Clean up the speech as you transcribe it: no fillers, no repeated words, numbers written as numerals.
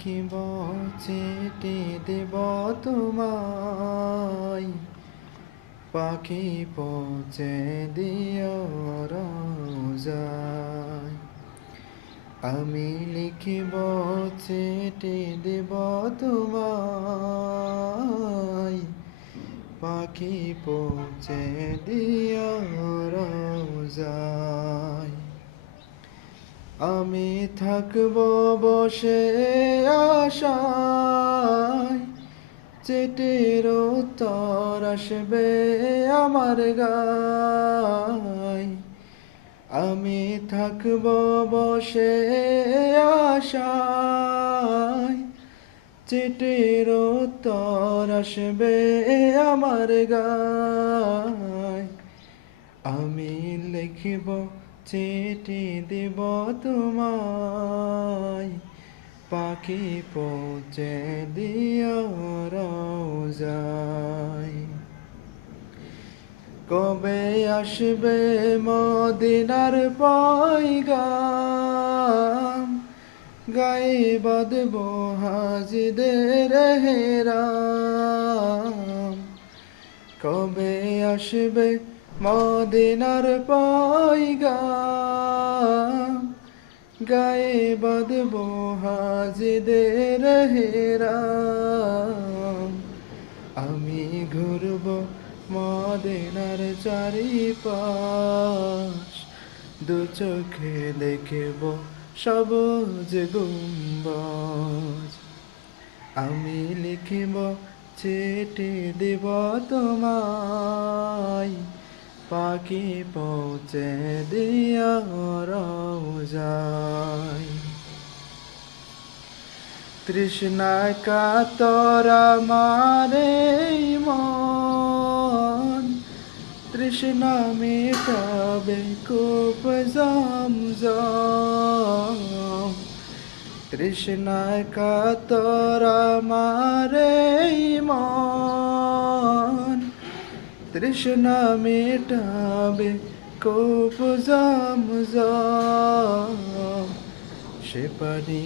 লিখিব চিঠি দেব তোমায়, পাখি পৌঁছে দিও রোজায়। আমি লিখিব চিঠি দেব তোমায়, পাখি পৌঁছে দিও রোজায়। আমি থাকব বসে আশায়, চিঠির উত্তর আসবে আমার গায়। আমি থাকব বসে আশায়, চিঠির উত্তর আসবে আমার গায়। আমি লিখিব চিঠি দিব তোমায়, পাখি পৌঁছে দিও রোজায়। কবে আসবে মদিনার পয়গাম, গায়ে বাঁধব হাজিদের হেরাম। কবে আসবে মদিনার পয়গাম, গায়ে বাঁধব হাজিদের হেরাম। আমি ঘুরব মদিনার চারিপাশ, দু চোখে দেখব সবুজ গুম্বজ। আমি লিখিব চিঠি দিব তোমায়, পাখি পৌঁছে দিও রোজায়। তৃষ্ণায় কাতর আমার এই মন, তৃষ্ণা মেটাবে কূপ জমজম। তৃষ্ণায় কাতর আমার এই মন, তৃষ্ণা মেটাবে কূপ জমজম। সে পানি